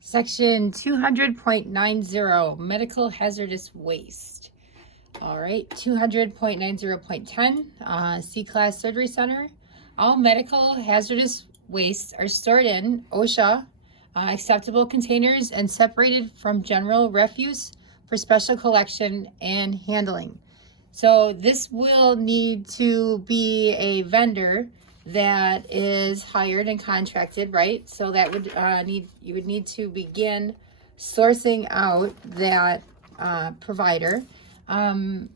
Section 200.90, Medical Hazardous Waste. All right, 200.90.10, C-Class Surgery Center. All medical hazardous wastes are stored in OSHA acceptable containers and separated from general refuse for special collection and handling. So this will need to be a vendor that is hired and contracted, right? So that would you would need to begin sourcing out that provider. I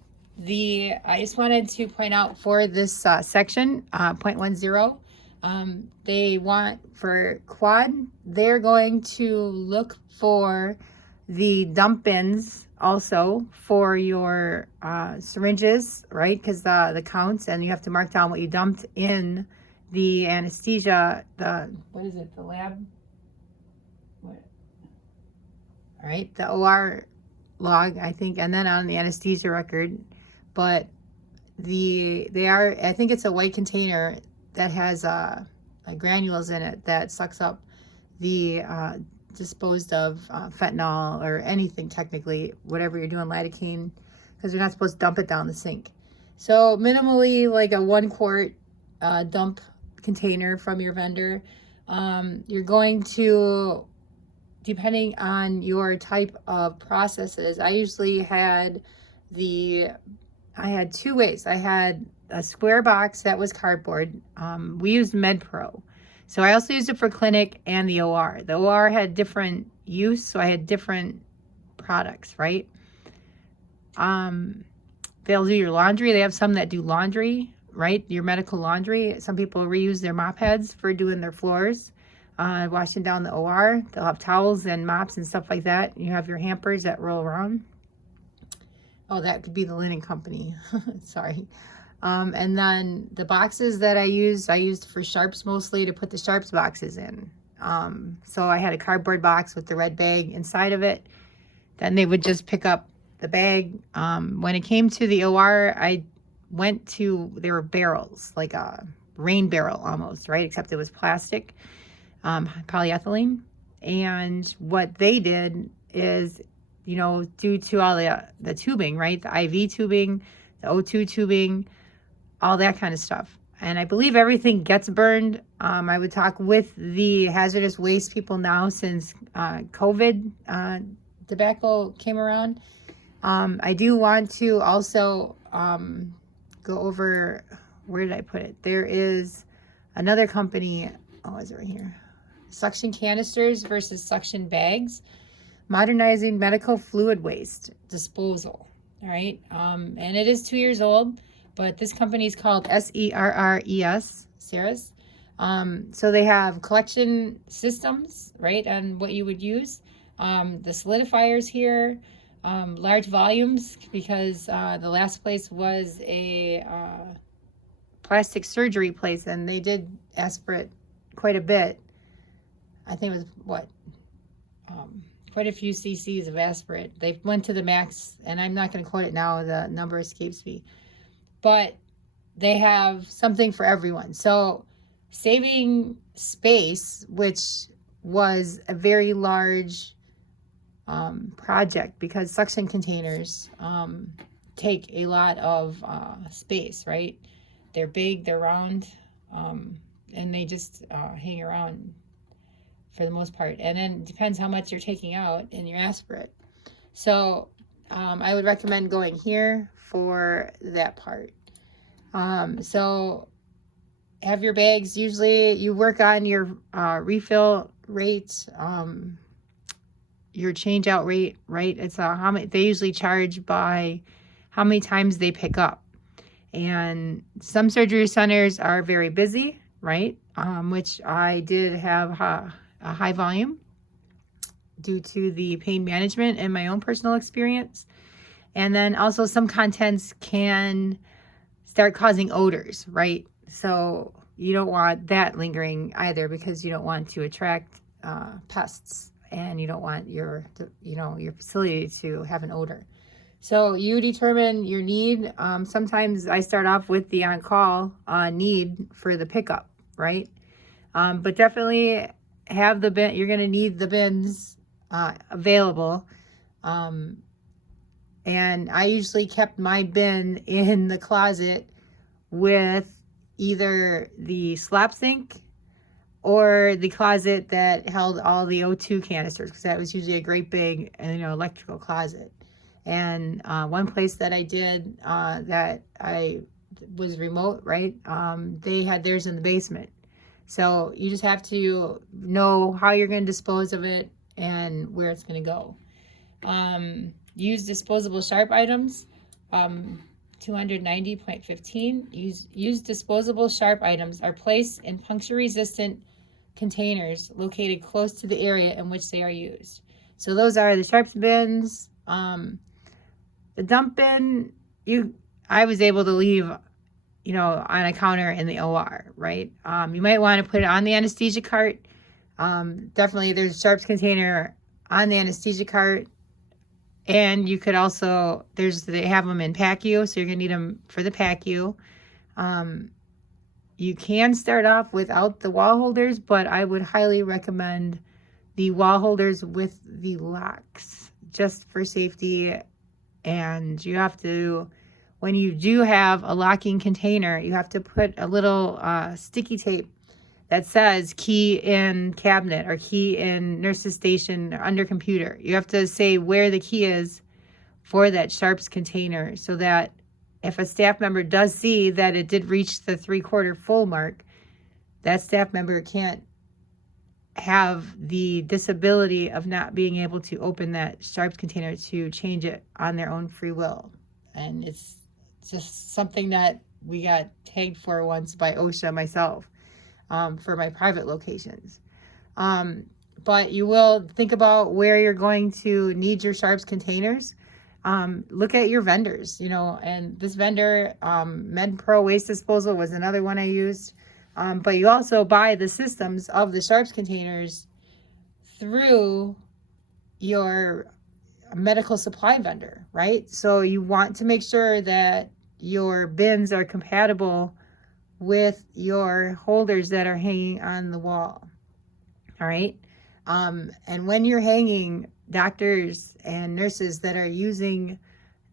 just wanted to point out for this section, 0.10, they want for quad, they're going to look for the dump bins also for your syringes, right? Because the counts, and you have to mark down what you dumped in the anesthesia, the lab? What? All right, the OR log, I think, and then on the anesthesia record. But I think it's a white container that has like granules in it that sucks up the disposed of fentanyl or anything, technically, whatever you're doing, lidocaine, because you're not supposed to dump it down the sink. So minimally like a 1 quart dump container from your vendor. You're going to, depending on your type of processes, I usually had I had 2 ways. I had a square box that was cardboard. We used MedPro. So I also used it for clinic and the OR. The OR had different use, so I had different products, right? They'll do your laundry. They have some that do laundry, right? Your medical laundry. Some people reuse their mop heads for doing their floors, washing down the OR. They'll have towels and mops and stuff like that. You have your hampers that roll around. Oh, that could be the linen company. Sorry. And then the boxes that I used for sharps mostly to put the sharps boxes in. So I had a cardboard box with the red bag inside of it. Then they would just pick up the bag. When it came to the OR, there were barrels, like a rain barrel almost, right? Except it was plastic, polyethylene. And what they did is, due to all the tubing, right? The IV tubing, the O2 tubing, all that kind of stuff. And I believe everything gets burned. I would talk with the hazardous waste people now since COVID debacle came around. I do want to also go over, where did I put it? There is another company, is it right here? Suction canisters versus suction bags. Modernizing medical fluid waste disposal. All right. And it is 2 years old. But this company is called SERRES, Ceres. So they have collection systems, right, on what you would use. The solidifiers here, large volumes, because the last place was a plastic surgery place, and they did aspirate quite a bit. I think it was, quite a few cc's of aspirate. They went to the max, and I'm not going to quote it now. The number escapes me. But they have something for everyone. So saving space, which was a very large project, because suction containers take a lot of space, right? They're big, they're round, and they just hang around for the most part. And then it depends how much you're taking out in your aspirate. So I would recommend going here for that part. So have your bags. Usually you work on your refill rate, your change out rate, right? It's how many they usually charge by how many times they pick up. And some surgery centers are very busy, right? Which I did have a high volume due to the pain management and my own personal experience. And then also some contents can start causing odors, right? So you don't want that lingering either, because you don't want to attract pests, and you don't want your facility to have an odor. So you determine your need. Sometimes I start off with the on-call need for the pickup, right? But definitely have the bin, you're going to need the bins available. And I usually kept my bin in the closet with either the slop sink or the closet that held all the O2 canisters, because that was usually a great big, electrical closet. And one place that I did that I was remote, right? They had theirs in the basement. So you just have to know how you're going to dispose of it and where it's going to go. Use disposable sharp items. 290.15. Use disposable sharp items are placed in puncture-resistant containers located close to the area in which they are used. So those are the sharps bins. The dump bin, I was able to leave, on a counter in the OR, right? You might want to put it on the anesthesia cart. Definitely there's a sharps container on the anesthesia cart. And you could also, they have them in PACU, so you're going to need them for the PACU. You can start off without the wall holders, but I would highly recommend the wall holders with the locks, just for safety. And you have to, when you do have a locking container, you have to put a little sticky tape that says key in cabinet or key in nurse's station or under computer. You have to say where the key is for that sharps container, so that if a staff member does see that it did reach the 3/4 full mark, that staff member can't have the disability of not being able to open that sharps container to change it on their own free will. And it's just something that we got tagged for once by OSHA myself. For my private locations. But you will think about where you're going to need your sharps containers. Look at your vendors, and this vendor, MedPro Waste Disposal, was another one I used. But you also buy the systems of the sharps containers through your medical supply vendor, right? So you want to make sure that your bins are compatible with your holders that are hanging on the wall. All right. And when you're hanging, doctors and nurses that are using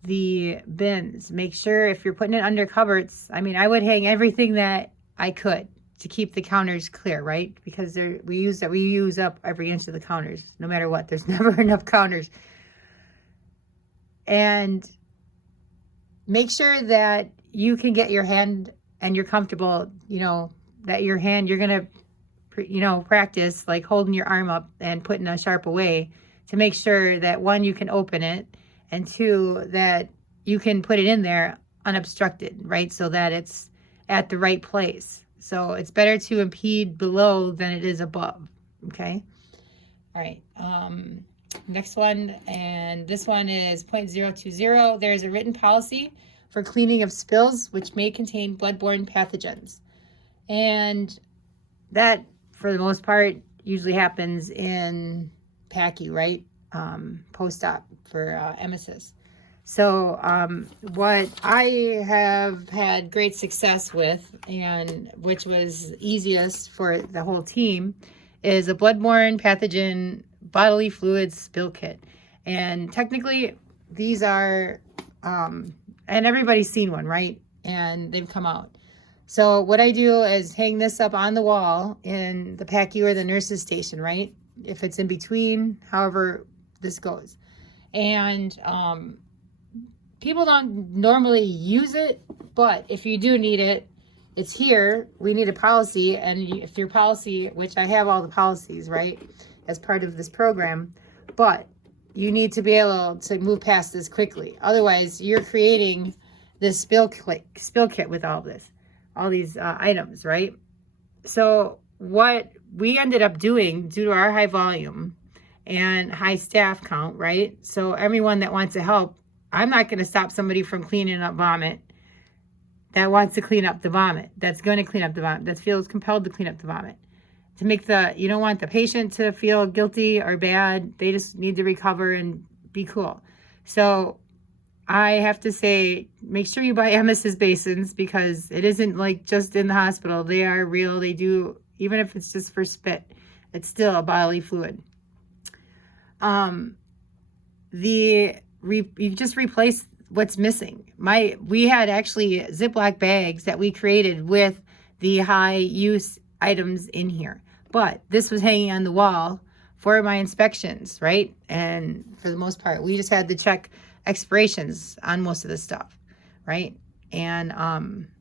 the bins, make sure if you're putting it under cupboards, I would hang everything that I could to keep the counters clear, right? Because we use up every inch of the counters, no matter what. There's never enough counters. And make sure that you can get your hand and you're comfortable, that your hand, you're going to, practice like holding your arm up and putting a sharp away to make sure that, one, you can open it, and two, that you can put it in there unobstructed, right? So that it's at the right place. So it's better to impede below than it is above. Okay. All right. Next one. And this one is 0.020. There is a written policy for cleaning of spills which may contain bloodborne pathogens. And that, for the most part, usually happens in PACU, right? Post-op for emesis. So what I have had great success with, and which was easiest for the whole team, is a bloodborne pathogen bodily fluids spill kit. And technically, these are... and everybody's seen one, right? And they've come out. So what I do is hang this up on the wall in the PACU or the nurse's station, right? If it's in between, however this goes. And people don't normally use it, but if you do need it, it's here. We need a policy. And if your policy, which I have all the policies, right, as part of this program, but you need to be able to move past this quickly. Otherwise, you're creating this spill kit with all these items, right? So what we ended up doing, due to our high volume and high staff count, right? So everyone that wants to help, I'm not going to stop somebody from cleaning up vomit that wants to clean up the vomit, that's going to clean up the vomit, that feels compelled to clean up the vomit. You don't want the patient to feel guilty or bad. They just need to recover and be cool. So I have to say, make sure you buy emesis basins, because it isn't like just in the hospital. They are real. They do, even if it's just for spit. It's still a bodily fluid. You've just replaced what's missing. We had actually Ziploc bags that we created with the high use items in here, but this was hanging on the wall for my inspections, right? And for the most part, we just had to check expirations on most of this stuff, right? And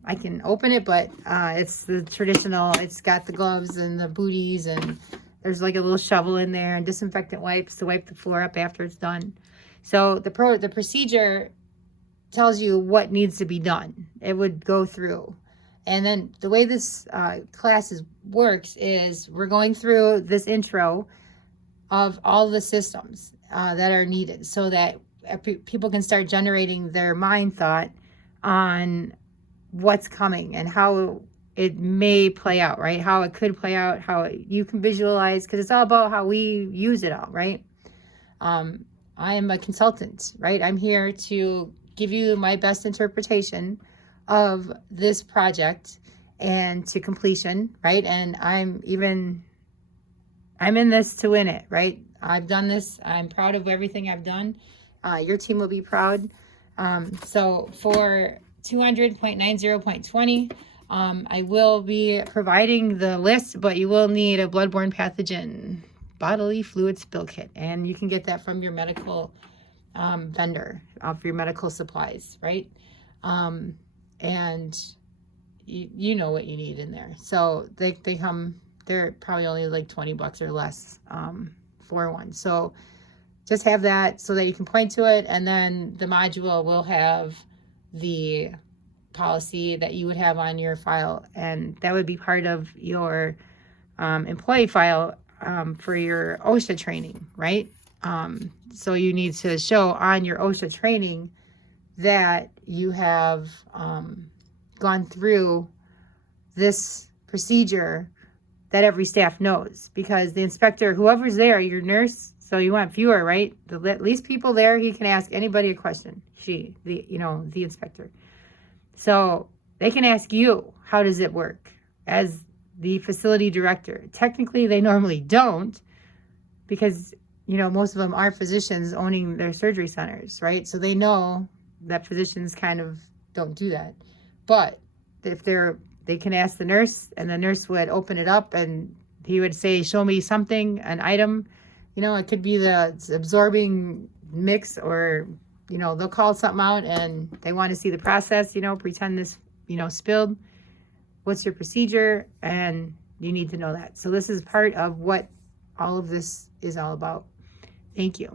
I can open it, but it's the traditional, it's got the gloves and the booties, and there's like a little shovel in there and disinfectant wipes to wipe the floor up after it's done. So the procedure tells you what needs to be done. It would go through. And then the way this class works is we're going through this intro of all the systems that are needed so that people can start generating their mind thought on what's coming and how it may play out, right? How it could play out, you can visualize, because it's all about how we use it all, right? I am a consultant, right? I'm here to give you my best interpretation of this project and to completion, right? And I'm in this to win it, right? I've done this. I'm proud of everything I've done. Your team will be proud. So for 200.90.20, I will be providing the list, but you will need a bloodborne pathogen bodily fluid spill kit, and you can get that from your medical vendor for your medical supplies, right? And you know what you need in there. So they come, they're probably only like $20 or less for one. So just have that so that you can point to it, and then the module will have the policy that you would have on your file, and that would be part of your employee file for your OSHA training, right? So you need to show on your OSHA training that you have gone through this procedure that every staff knows, because the inspector, whoever's there, your nurse, so you want fewer, right? The least people there, he can ask anybody a question. The inspector. So they can ask you, how does it work? As the facility director. Technically, they normally don't, because, most of them are physicians owning their surgery centers, right? So they know that physicians kind of don't do that. But if they can ask the nurse, and the nurse would open it up and he would say, show me something, an item. It could be the absorbing mix, or, they'll call something out and they want to see the process, pretend this, spilled. What's your procedure? And you need to know that. So this is part of what all of this is all about. Thank you.